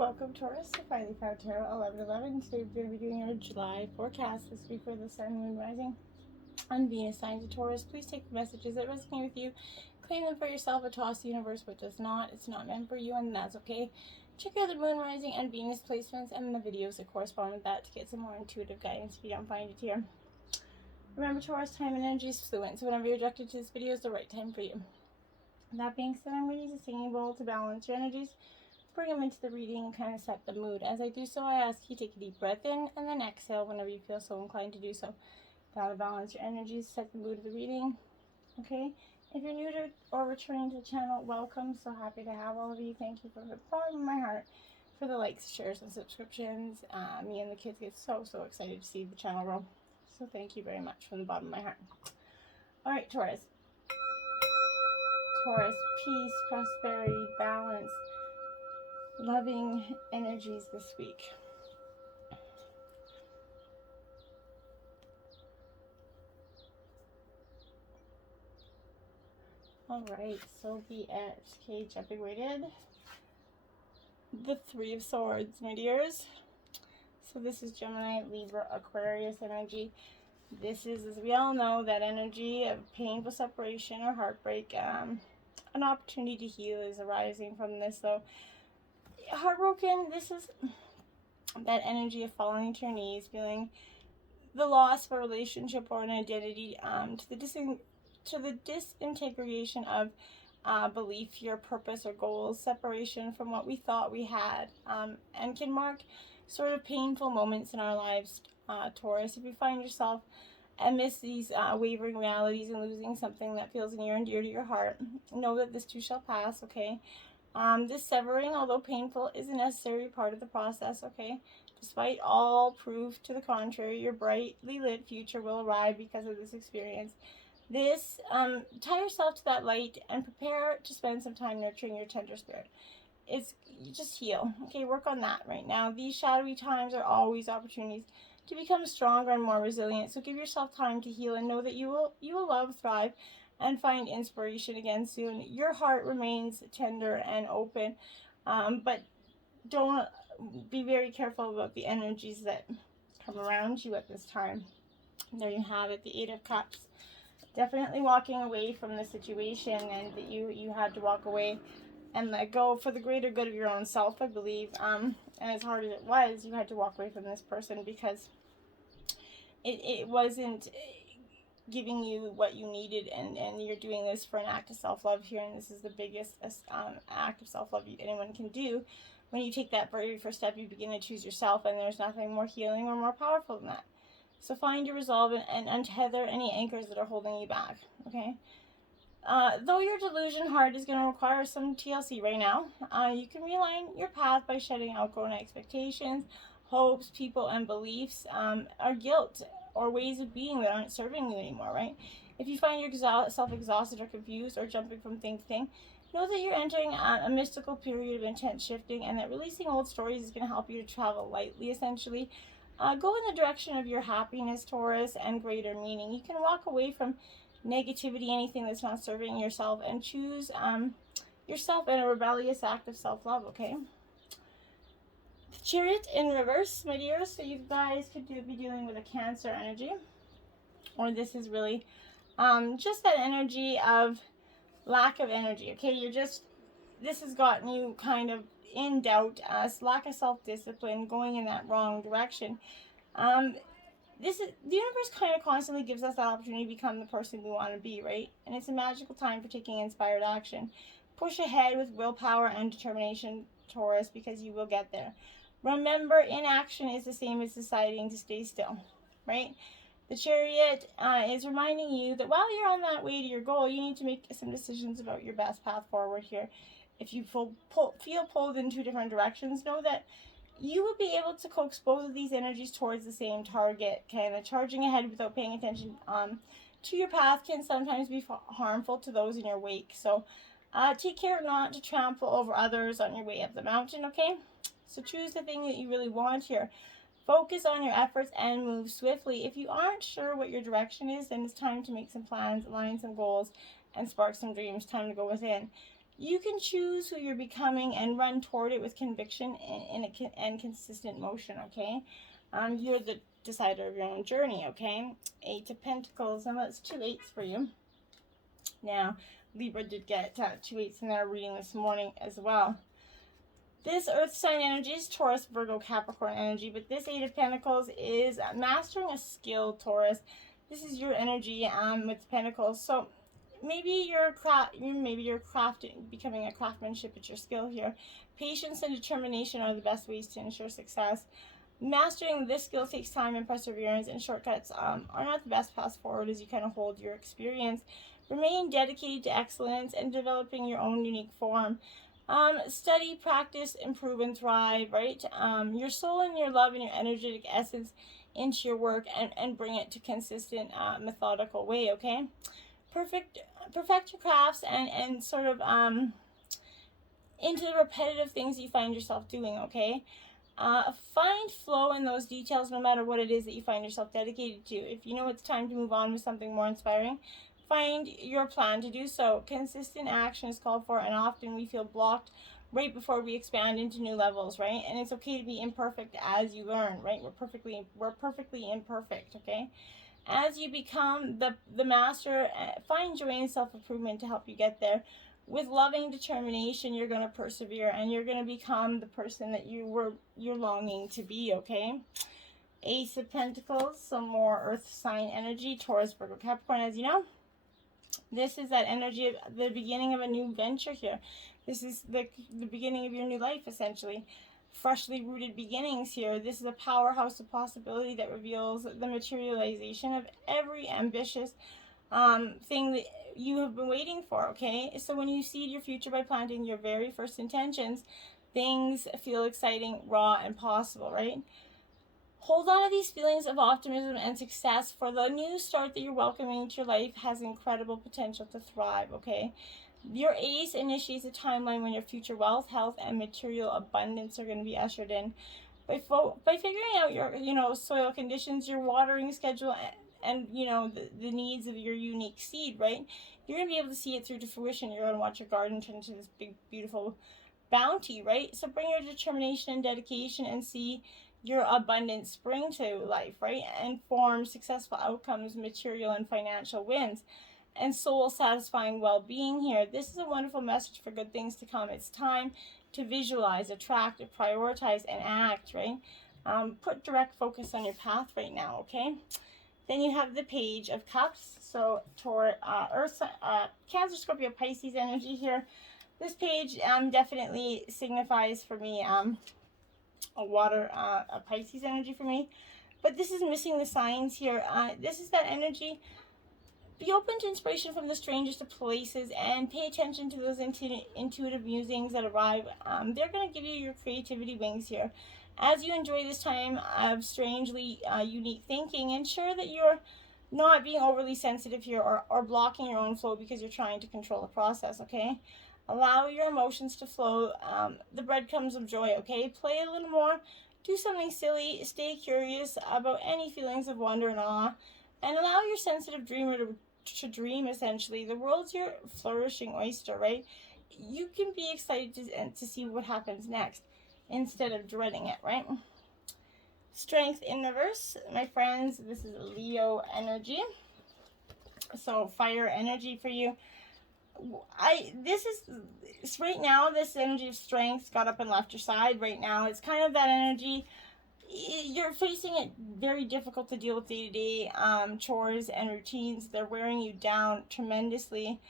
Welcome, Taurus, to Finally Found Tarot 1111. Today we're going to be doing our July forecast this week for the Sun, Moon, Rising, and Venus signs of Taurus. Please take the messages that resonate with you, claim them for yourself, but toss the universe what does not. It's not meant for you, and that's okay. Check out the Moon, Rising, and Venus placements and the videos that correspond with that to get some more intuitive guidance if you don't find it here. Remember, Taurus, time and energy is fluent, so whenever you're directed to this video is the right time for you. That being said, I'm going to use a singing bowl to balance your energies. Bring them into the reading and kind of set the mood. As I do so, I ask you to take a deep breath in and then exhale whenever you feel so inclined to do so. That'll balance your energies, set the mood of the reading. Okay? If you're new to or returning to the channel, welcome. So happy to have all of you. Thank you from the bottom of my heart for the likes, shares, and subscriptions. Me and the kids get so excited to see the channel grow. So thank you very much from the bottom of my heart. All right, Taurus. Taurus, peace, prosperity, balance, loving energies this week. All right, so be it. Okay, jumping right in. The Three of Swords, my dears. So this is Gemini, Libra, Aquarius energy. This is, as we all know, that energy of painful separation or heartbreak. An opportunity to heal is arising from this, though. Heartbroken, this is that energy of falling to your knees, feeling the loss of a relationship or an identity, to the disintegration of belief, your purpose or goals, separation from what we thought we had, and can mark sort of painful moments in our lives, Taurus. If you find yourself amidst these wavering realities and losing something that feels near and dear to your heart, know that this too shall pass, okay? This severing, although painful, is a necessary part of the process, okay? Despite all proof to the contrary, your brightly lit future will arrive because of this experience. This, tie yourself to that light and prepare to spend some time nurturing your tender spirit. You just heal, okay? Work on that right now. These shadowy times are always opportunities to become stronger and more resilient. So give yourself time to heal and know that you will love, thrive, and find inspiration again soon. Your heart remains tender and open, but don't be very careful about the energies that come around you at this time. There you have it, the Eight of Cups. Definitely walking away from the situation, and that you had to walk away and let go for the greater good of your own self, I believe. And as hard as it was, you had to walk away from this person because it wasn't giving you what you needed, and you're doing this for an act of self-love here, and this is the biggest act of self-love anyone can do. When you take that very first step, you begin to choose yourself, and there's nothing more healing or more powerful than that. So find your resolve and untether any anchors that are holding you back, okay? Though your delusion heart is going to require some TLC right now, you can realign your path by shedding outgrown expectations, hopes, people, and beliefs, or guilt, or ways of being that aren't serving you anymore, right? If you find yourself exhausted or confused or jumping from thing to thing, know that you're entering a mystical period of intense shifting, and that releasing old stories is going to help you to travel lightly, essentially. Go in the direction of your happiness, Taurus, and greater meaning. You can walk away from negativity, anything that's not serving yourself, and choose yourself in a rebellious act of self-love, okay? The Chariot in reverse, my dears, so you guys could be dealing with a Cancer energy, or this is really just that energy of lack of energy, okay? This has gotten you kind of in doubt, lack of self-discipline, going in that wrong direction. The universe kind of constantly gives us that opportunity to become the person we want to be, right? And it's a magical time for taking inspired action. Push ahead with willpower and determination, Taurus, because you will get there. Remember, inaction is the same as deciding to stay still, right? The Chariot is reminding you that while you're on that way to your goal, you need to make some decisions about your best path forward here. If you feel pulled in two different directions, know that you will be able to coax both of these energies towards the same target. Okay, the charging ahead without paying attention to your path can sometimes be harmful to those in your wake. So take care not to trample over others on your way up the mountain, okay? So choose the thing that you really want here. Focus on your efforts and move swiftly. If you aren't sure what your direction is, then it's time to make some plans, align some goals, and spark some dreams. Time to go within. You can choose who you're becoming and run toward it with conviction and consistent motion, okay? You're the decider of your own journey, okay? 8 of Pentacles, and that's 2 8s for you. Now, Libra did get 2 8s in their reading this morning as well. This earth sign energy is Taurus, Virgo, Capricorn energy, but this 8 of Pentacles is mastering a skill, Taurus. This is your energy with Pentacles. So maybe you're crafting, becoming a craftsmanship at your skill here. Patience and determination are the best ways to ensure success. Mastering this skill takes time and perseverance, and shortcuts are not the best path forward as you kind of hold your experience. Remain dedicated to excellence and developing your own unique form. Study, practice, improve, and thrive, right? Your soul and your love and your energetic essence into your work and bring it to consistent, methodical way, okay? Perfect your crafts and sort of into the repetitive things you find yourself doing, okay? Find flow in those details no matter what it is that you find yourself dedicated to. If you know it's time to move on with something more inspiring, find your plan to do so. Consistent action is called for, and often we feel blocked right before we expand into new levels, right? And it's okay to be imperfect as you learn, right? We're perfectly imperfect, okay? As you become the master, find joy and self-improvement to help you get there. With loving determination, you're going to persevere, and you're going to become the person that you're longing to be, okay? Ace of Pentacles, some more earth sign energy, Taurus, Virgo, Capricorn, as you know. This is that energy of the beginning of a new venture here. This is the beginning of your new life, essentially. Freshly rooted beginnings here. This is a powerhouse of possibility that reveals the materialization of every ambitious thing that you have been waiting for, okay? So when you seed your future by planting your very first intentions, things feel exciting, raw, and possible, right? Hold on to these feelings of optimism and success, for the new start that you're welcoming into your life has incredible potential to thrive, okay? Your ace initiates a timeline when your future wealth, health, and material abundance are going to be ushered in. By figuring out your, soil conditions, your watering schedule, and the needs of your unique seed, right? You're going to be able to see it through to fruition. You're going to watch your garden turn into this big, beautiful bounty, right? So bring your determination and dedication and see your abundance spring to life, right? And form successful outcomes, material and financial wins, and soul-satisfying well-being here. This is a wonderful message for good things to come. It's time to visualize, attract, prioritize, and act, right? Put direct focus on your path right now, okay? Then you have the Page of Cups. So, Cancer, Scorpio, Pisces energy here. This page definitely signifies for me a Pisces energy for me. But this is missing the signs here. This is that energy. Be open to inspiration from the strangest of places and pay attention to those intuitive musings that arrive. They're going to give you your creativity wings here. As you enjoy this time of strangely unique thinking, ensure that you're not being overly sensitive here or blocking your own flow because you're trying to control the process, okay? Allow your emotions to flow, the breadcrumbs of joy, okay? Play a little more, do something silly, stay curious about any feelings of wonder and awe, and allow your sensitive dreamer to dream, essentially. The world's your flourishing oyster, right? You can be excited to see what happens next instead of dreading it, right? Strength in reverse, my friends, this is Leo energy. So fire energy for you. Right now, this energy of strength got up and left your side right now. It's kind of that energy. You're facing it very difficult to deal with day-to-day chores and routines. They're wearing you down tremendously.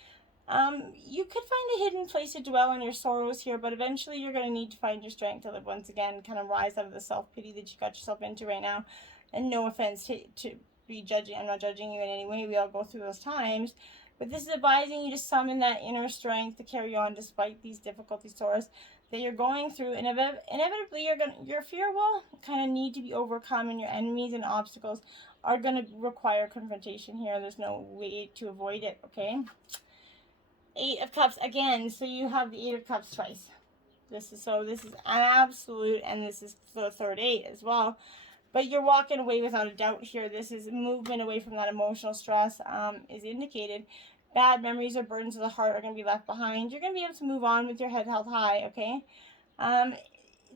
You could find a hidden place to dwell in your sorrows here, but eventually you're going to need to find your strength to live once again, kind of rise out of the self-pity that you got yourself into right now. And no offense to be judging. I'm not judging you in any way. We all go through those times. But this is advising you to summon that inner strength to carry on despite these difficulties, Taurus, that you're going through. And inevitably, your fear will kind of need to be overcome, and your enemies and obstacles are going to require confrontation here. There's no way to avoid it, okay? 8 of Cups again. So you have the 8 of Cups twice. This is an absolute, and this is the third 8 as well. But you're walking away without a doubt here. This is movement away from that emotional stress is indicated. Bad memories or burdens of the heart are going to be left behind. You're going to be able to move on with your head held high, okay?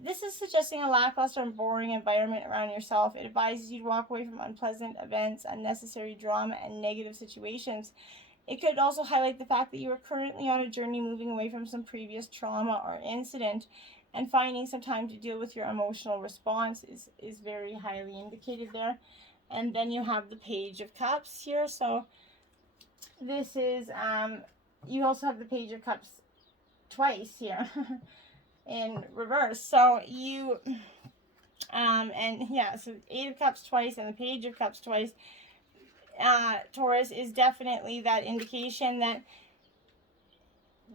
This is suggesting a lackluster and boring environment around yourself. It advises you to walk away from unpleasant events, unnecessary drama, and negative situations. It could also highlight the fact that you are currently on a journey moving away from some previous trauma or incident, and finding some time to deal with your emotional response is very highly indicated there. And then you have the Page of Cups here. So this is, you also have the Page of Cups twice here in reverse. So you, and yeah, so 8 of Cups twice and the Page of Cups twice. Taurus, is definitely that indication that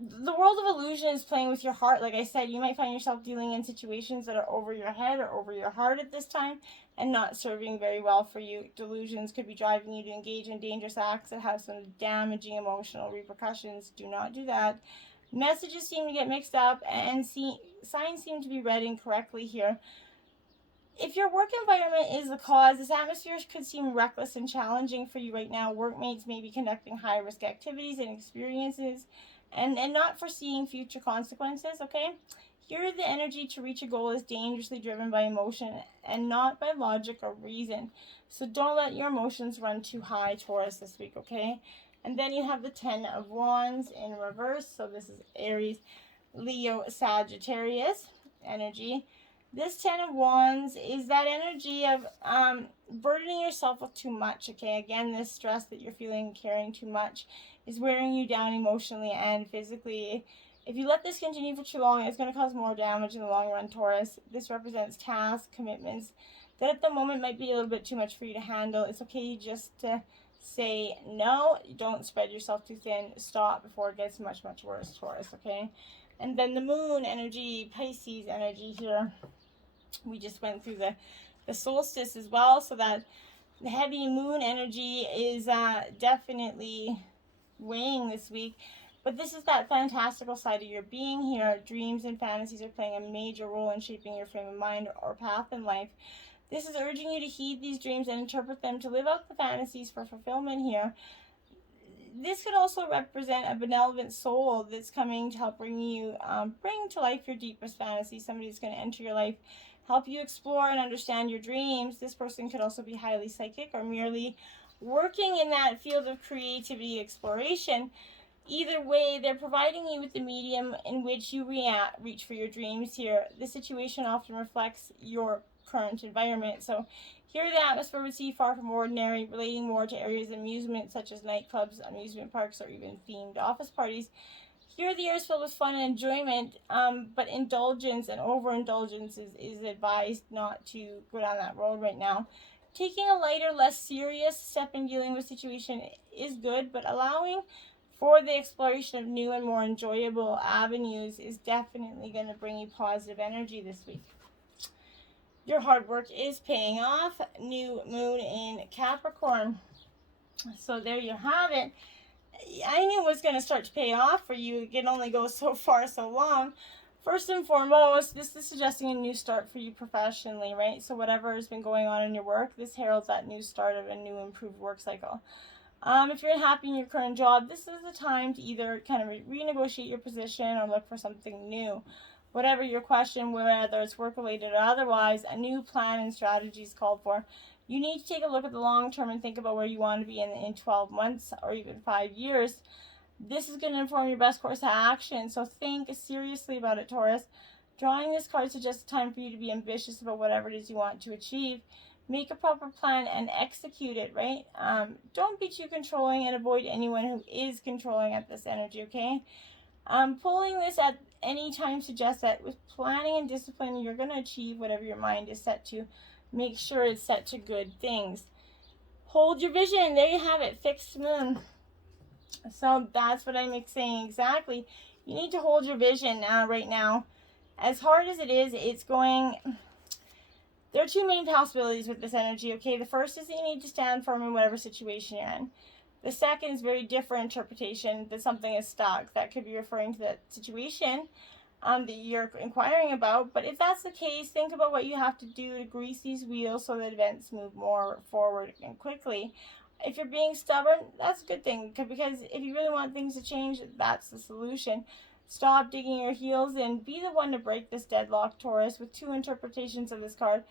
the world of illusion is playing with your heart. Like I said, you might find yourself dealing in situations that are over your head or over your heart at this time and not serving very well for you. Delusions could be driving you to engage in dangerous acts that have some damaging emotional repercussions. Do not do that. Messages seem to get mixed up and signs seem to be read incorrectly here. If your work environment is the cause, this atmosphere could seem reckless and challenging for you right now. Workmates may be conducting high-risk activities and experiences and not foreseeing future consequences, okay? Here, the energy to reach a goal is dangerously driven by emotion and not by logic or reason. So don't let your emotions run too high, Taurus, this week, okay? And then you have the 10 of Wands in reverse. So this is Aries, Leo, Sagittarius energy. This 10 of Wands is that energy of burdening yourself with too much, okay? Again, this stress that you're feeling, carrying too much, is wearing you down emotionally and physically. If you let this continue for too long, it's going to cause more damage in the long run, Taurus. This represents tasks, commitments that at the moment might be a little bit too much for you to handle. It's okay just to say no. Don't spread yourself too thin. Stop before it gets much, much worse, Taurus, okay? And then the moon energy, Pisces energy here. We just went through the solstice as well, so that the heavy moon energy is definitely weighing this week. But this is that fantastical side of your being here. Dreams and fantasies are playing a major role in shaping your frame of mind or path in life. This is urging you to heed these dreams and interpret them to live out the fantasies for fulfillment here. This could also represent a benevolent soul that's coming to help bring to life your deepest fantasies. Somebody's going to enter your life, help you explore and understand your dreams. This person could also be highly psychic or merely working in that field of creativity exploration. Either way, they're providing you with the medium in which you reach for your dreams here. The situation often reflects your current environment. So here the atmosphere would see far from ordinary, relating more to areas of amusement such as nightclubs, amusement parks, or even themed office parties. Here the air is filled with fun and enjoyment, but indulgence and overindulgence is advised not to go down that road right now. Taking a lighter, less serious step in dealing with situation is good, but allowing for the exploration of new and more enjoyable avenues is definitely going to bring you positive energy this week. Your hard work is paying off. New moon in Capricorn. So there you have it. I knew it was going to start to pay off for you. It can only go so far, so long. First and foremost, this is suggesting a new start for you professionally, right? So whatever has been going on in your work, this heralds that new start of a new improved work cycle. If you're unhappy in your current job, this is the time to either kind of renegotiate your position or look for something new. Whatever your question, whether it's work-related or otherwise, a new plan and strategy is called for. You need to take a look at the long term and think about where you want to be in 12 months or even 5 years. This is going to inform your best course of action, so think seriously about it, Taurus. Drawing this card suggests a time for you to be ambitious about whatever it is you want to achieve. Make a proper plan and execute it, right? Don't be too controlling and avoid anyone who is controlling at this energy, okay? Pulling this at any time suggests that with planning and discipline, you're going to achieve whatever your mind is set to. Make sure it's set to good things. Hold your vision. There you have it. Fixed moon. So that's what I'm saying exactly. You need to hold your vision right now. As hard as it is, it's going... There are two main possibilities with this energy, okay? The first is that you need to stand firm in whatever situation you're in. The second is very different interpretation, that something is stuck. That could be referring to that situation that you're inquiring about. But if that's the case, think about what you have to do to grease these wheels so that events move more forward and quickly. If you're being stubborn, that's a good thing, because if you really want things to change, that's the solution. Stop digging your heels in. Be the one to break this deadlock, Taurus, with two interpretations of this card.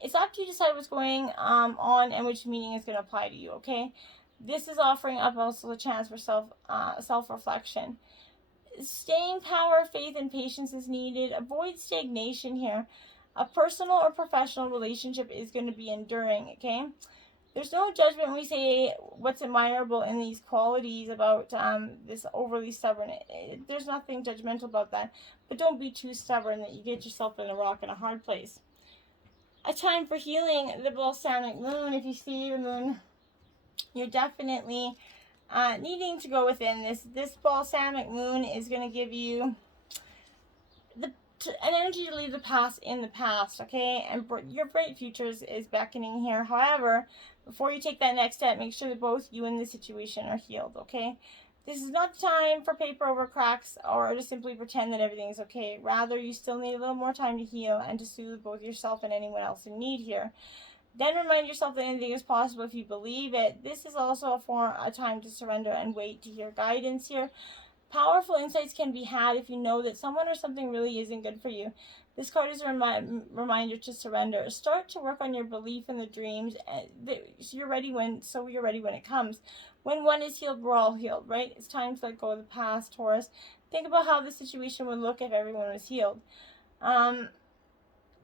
It's up to you to decide what's going on and which meaning is going to apply to you, okay? This is offering up also a chance for self-reflection. Staying power, faith, and patience is needed. Avoid stagnation here. A personal or professional relationship is going to be enduring, okay? There's no judgment when we say what's admirable in these qualities about this overly stubborn. There's nothing judgmental about that. But don't be too stubborn that you get yourself in a rock and a hard place. A time for healing, the balsamic moon. If you see the moon, you're definitely needing to go within this. This balsamic moon is going to give you an energy to leave the past in the past, okay? And your bright future is beckoning here. However, before you take that next step, make sure that both you and the situation are healed, okay? This is not the time for paper over cracks or to simply pretend that everything's okay. Rather, you still need a little more time to heal and to soothe both yourself and anyone else in need here. Then remind yourself that anything is possible if you believe it. This is also a time to surrender and wait to hear guidance here. Powerful insights can be had if you know that someone or something really isn't good for you. This card is a reminder to surrender. Start to work on your belief in the dreams. So you're ready when it comes. When one is healed, we're all healed, right? It's time to let go of the past, Taurus. Think about how the situation would look if everyone was healed. Go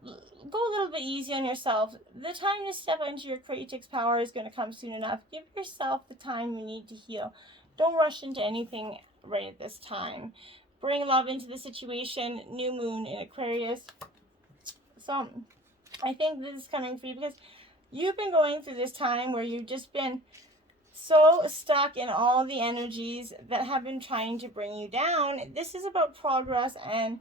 a little bit easy on yourself. The time to step into your creative power is going to come soon enough. Give yourself the time you need to heal. Don't rush into anything right at this time. Bring love into the situation. New moon in Aquarius. So I think this is coming for you because you've been going through this time where you've just been so stuck in all the energies that have been trying to bring you down. This is about progress and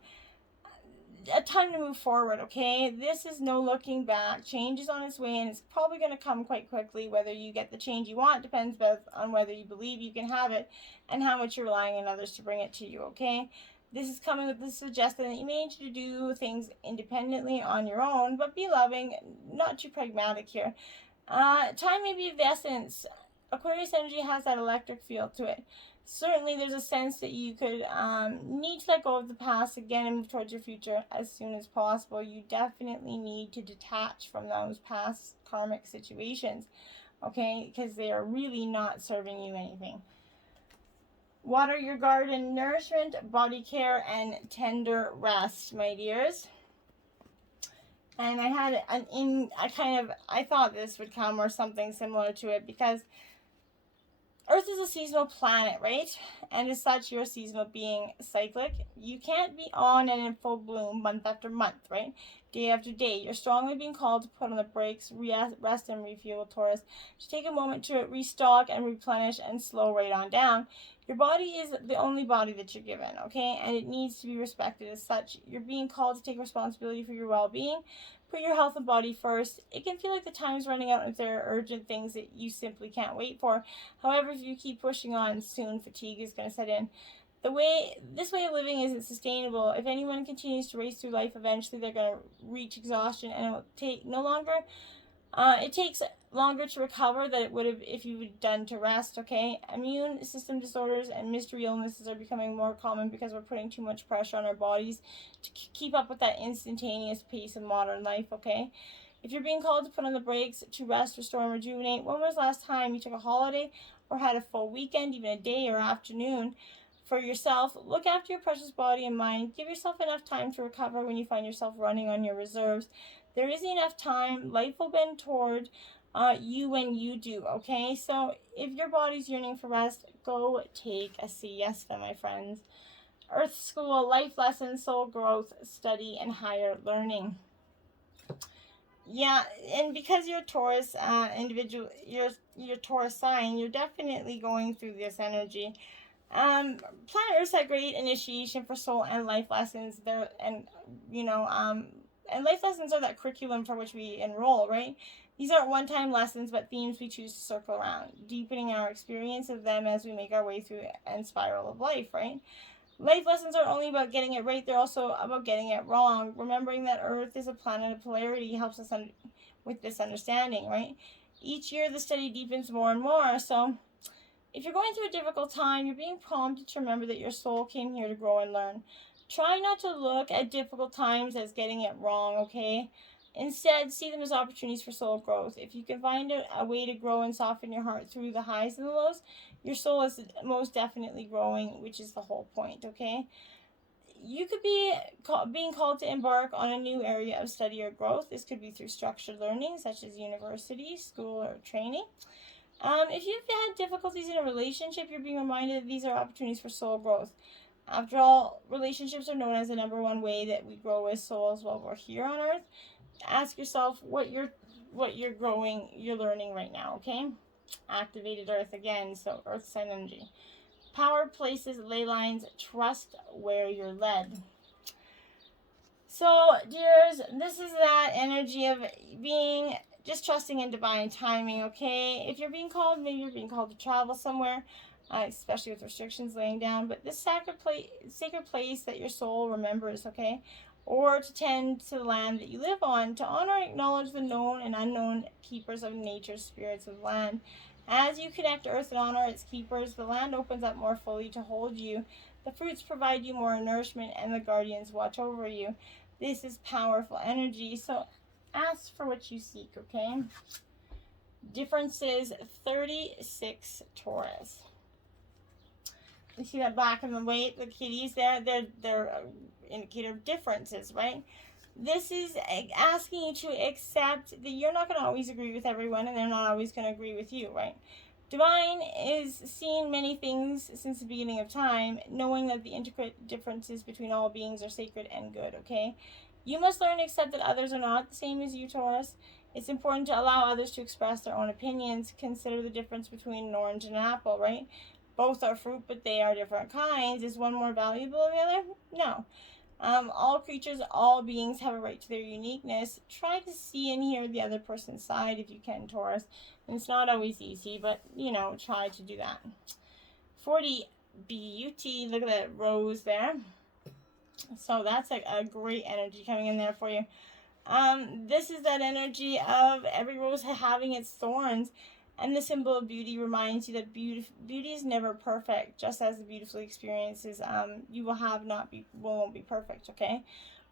a time to move forward, okay? This is no looking back. Change is on its way, and it's probably going to come quite quickly. Whether you get the change you want depends both on whether you believe you can have it and how much you're relying on others to bring it to you, okay? This is coming with the suggestion that you may need to do things independently on your own, but be loving, not too pragmatic here. Time may be of the essence. Aquarius energy has that electric feel to it. Certainly there's a sense that you could need to let go of the past again and move towards your future as soon as possible. You definitely need to detach from those past karmic situations, okay? Because they are really not serving you anything. Water your garden, nourishment, body care, and tender rest, my dears. And I had I thought this would come or something similar to it because Earth is a seasonal planet, right? And as such, you're a seasonal being, cyclic. You can't be on and in full bloom month after month, right? Day after day. You're strongly being called to put on the brakes, rest and refuel, Taurus. To take a moment to restock and replenish and slow right on down. Your body is the only body that you're given, okay? And it needs to be respected as such. You're being called to take responsibility for your well-being. Put your health and body first. It can feel like the time is running out if there are urgent things that you simply can't wait for. However, if you keep pushing on, soon fatigue is going to set in. This way of living isn't sustainable. If anyone continues to race through life, eventually they're going to reach exhaustion, and it takes longer to recover than it would have if you had done to rest, okay? Immune system disorders and mystery illnesses are becoming more common because we're putting too much pressure on our bodies to keep up with that instantaneous pace of modern life, okay? If you're being called to put on the brakes, to rest, restore, and rejuvenate, when was the last time you took a holiday or had a full weekend, even a day or afternoon, for yourself? Look after your precious body and mind. Give yourself enough time to recover when you find yourself running on your reserves. There isn't enough time. Life will bend toward you when you do, okay? So if your body's yearning for rest, go take a siesta, my friends. Earth School, life lessons, soul growth, study, and higher learning. Yeah, and because you're a Taurus individual, you're Taurus sign, you're definitely going through this energy. Planet Earth's that great initiation for soul and life lessons there, and life lessons are that curriculum for which we enroll, right? These aren't one-time lessons, but themes we choose to circle around, deepening our experience of them as we make our way through and spiral of life, right? Life lessons aren't only about getting it right, they're also about getting it wrong. Remembering that Earth is a planet of polarity helps us with this understanding, right? Each year, the study deepens more and more. So if you're going through a difficult time, you're being prompted to remember that your soul came here to grow and learn. Try not to look at difficult times as getting it wrong, okay? Instead, see them as opportunities for soul growth. If you can find a way to grow and soften your heart through the highs and the lows, your soul is most definitely growing, which is the whole point, okay? You could be being called to embark on a new area of study or growth. This could be through structured learning, such as university, school, or training. If you've had difficulties in a relationship, you're being reminded that these are opportunities for soul growth. After all, relationships are known as the #1 way that we grow as souls while we're here on Earth. Ask yourself what you're learning right now, okay? Activated Earth again, so Earth sign energy. Power, places, ley lines, trust where you're led. So, dears, this is that energy of being just trusting in divine timing, okay? If you're being called, maybe you're being called to travel somewhere, especially with restrictions laying down, but this sacred place that your soul remembers, okay? Or to tend to the land that you live on, to honor and acknowledge the known and unknown keepers of nature's spirits of land. As you connect Earth and honor its keepers, the land opens up more fully to hold you. The fruits provide you more nourishment, and the guardians watch over you. This is powerful energy, so ask for what you seek, okay? Differences 36 Taurus. You see that black and the white, the kitties there? They're an indicator of differences, right? This is asking you to accept that you're not going to always agree with everyone, and they're not always going to agree with you, right? Divine is seeing many things since the beginning of time, knowing that the intricate differences between all beings are sacred and good, okay? You must learn to accept that others are not the same as you, Taurus. It's important to allow others to express their own opinions. Consider the difference between an orange and an apple, right? Both are fruit, but they are different kinds. Is one more valuable than the other? No. All creatures, all beings have a right to their uniqueness. Try to see and hear the other person's side if you can, Taurus. And it's not always easy, but, try to do that. 40 beauty. Look at that rose there. So that's a great energy coming in there for you. This is that energy of every rose having its thorns. And the symbol of beauty reminds you that beauty is never perfect, just as the beautiful experiences you will have won't be perfect, okay?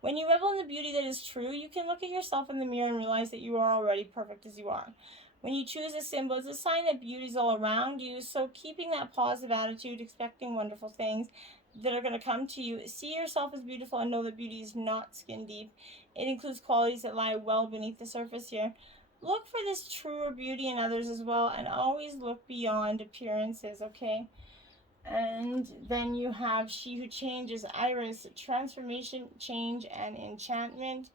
When you revel in the beauty that is true, you can look at yourself in the mirror and realize that you are already perfect as you are. When you choose a symbol, it's a sign that beauty is all around you, so keeping that positive attitude, expecting wonderful things that are going to come to you, see yourself as beautiful and know that beauty is not skin deep. It includes qualities that lie well beneath the surface here. Look for this truer beauty in others as well, and always look beyond appearances, okay? And then you have She Who Changes, Iris, transformation, change, and enchantment.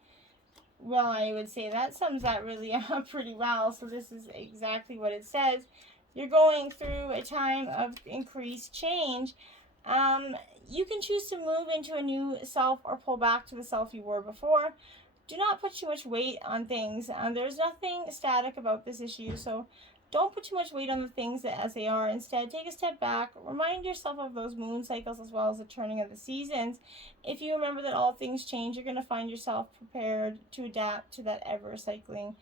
Well, I would say that sums that really up pretty well. So this is exactly what it says. You're going through a time of increased change. You can choose to move into a new self or pull back to the self you were before. Do not put too much weight on things. There's nothing static about this issue, so don't put too much weight on the things as they are. Instead, take a step back. Remind yourself of those moon cycles as well as the turning of the seasons. If you remember that all things change, you're going to find yourself prepared to adapt to that ever-cycling,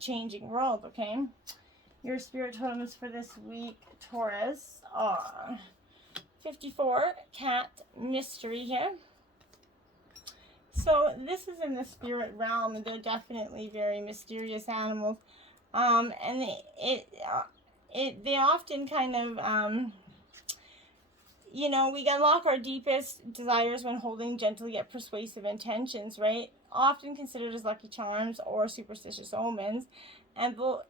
changing world, okay? Your spirit totems for this week, Taurus, are 54, Cat Mystery here. So this is in the spirit realm, and they're definitely very mysterious animals. And they often kind of, we unlock our deepest desires when holding gentle yet persuasive intentions, right? Often considered as lucky charms or superstitious omens, and the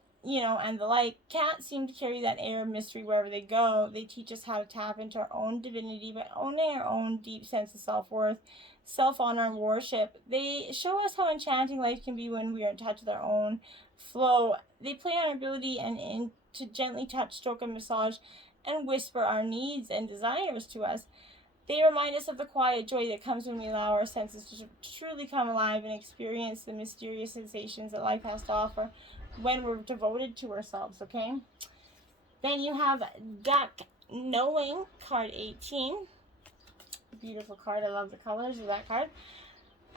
like. Cats seem to carry that air of mystery wherever they go. They teach us how to tap into our own divinity by owning our own deep sense of self-worth, self-honor, and worship. They show us how enchanting life can be when we are in touch with our own flow. They play on our ability and to gently touch, stroke, and massage, and whisper our needs and desires to us. They remind us of the quiet joy that comes when we allow our senses to truly come alive and experience the mysterious sensations that life has to offer when we're devoted to ourselves, okay? Then you have Duck Knowing, card 18. Beautiful card. I love the colors of that card.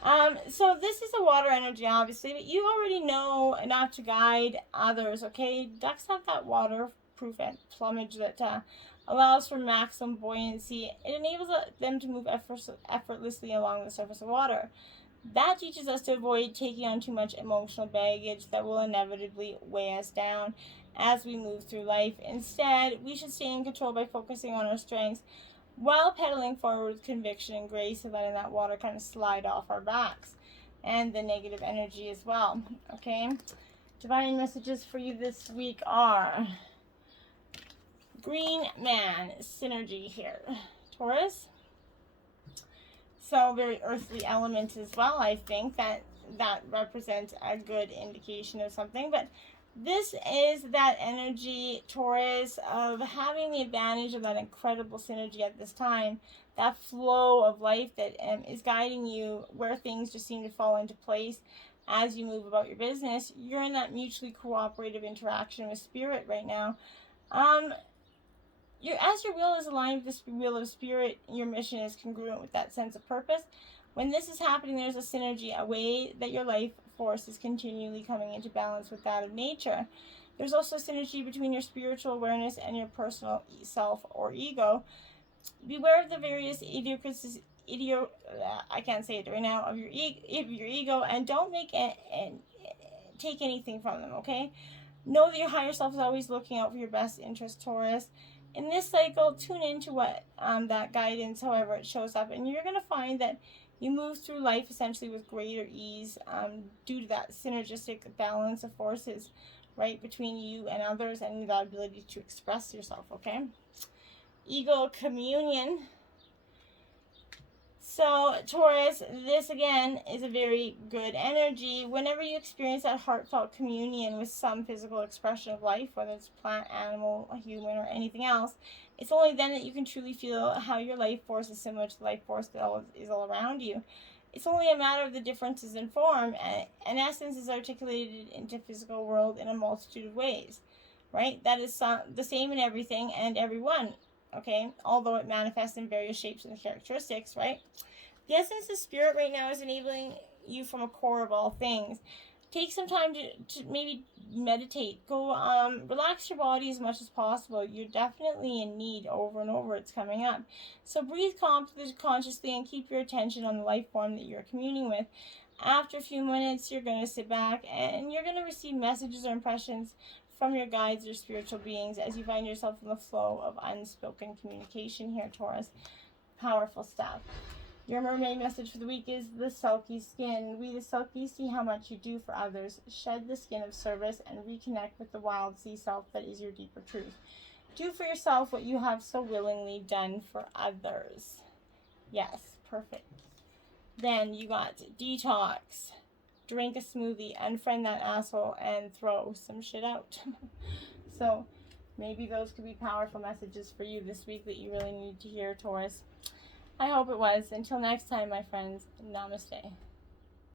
So this is a water energy, obviously, but you already know enough to guide others, okay? Ducks have that waterproof plumage that allows for maximum buoyancy. It enables them to move effortlessly along the surface of water. That teaches us to avoid taking on too much emotional baggage that will inevitably weigh us down as we move through life. Instead, we should stay in control by focusing on our strengths while pedaling forward with conviction and grace and letting that water kind of slide off our backs and the negative energy as well. Okay, divine messages for you this week are Green Man synergy here, Taurus. So very earthly elements as well. I think that represents a good indication of something, but this is that energy, Taurus, of having the advantage of that incredible synergy at this time, that flow of life that is guiding you where things just seem to fall into place as you move about your business. You're in that mutually cooperative interaction with spirit right now. As your will is aligned with the will of spirit, your mission is congruent with that sense of purpose. When this is happening, there's a synergy, a way that your life force is continually coming into balance with that of nature. There's also synergy between your spiritual awareness and your personal self or ego. Beware of the various idiosyncrasies, I can't say it right now, of your ego, and don't take anything from them, okay? Know that your higher self is always looking out for your best interest, Taurus. In this cycle, tune into what that guidance, however it shows up, and you're going to find that you move through life essentially with greater ease due to that synergistic balance of forces, right, between you and others and the ability to express yourself, okay? Ego communion. So, Taurus, this again is a very good energy. Whenever you experience that heartfelt communion with some physical expression of life, whether it's plant, animal, human, or anything else, it's only then that you can truly feel how your life force is similar to the life force that is all around you. It's only a matter of the differences in form, and essence is articulated into physical world in a multitude of ways, right? That is the same in everything and everyone, okay? Although it manifests in various shapes and characteristics, right? The essence of spirit right now is enabling you from a core of all things. Take some time to maybe meditate. Go relax your body as much as possible. You're definitely in need over and over. It's coming up. So breathe consciously and keep your attention on the life form that you're communing with. After a few minutes, you're going to sit back and you're going to receive messages or impressions from your guides or spiritual beings as you find yourself in the flow of unspoken communication here, Taurus. Powerful stuff. Your mermaid message for the week is the sulky skin. We, the sulky, see how much you do for others. Shed the skin of service and reconnect with the wild sea self that is your deeper truth. Do for yourself what you have so willingly done for others. Yes, perfect. Then you got detox. Drink a smoothie, unfriend that asshole, and throw some shit out. So maybe those could be powerful messages for you this week that you really need to hear, Taurus. I hope it was. Until next time, my friends, namaste.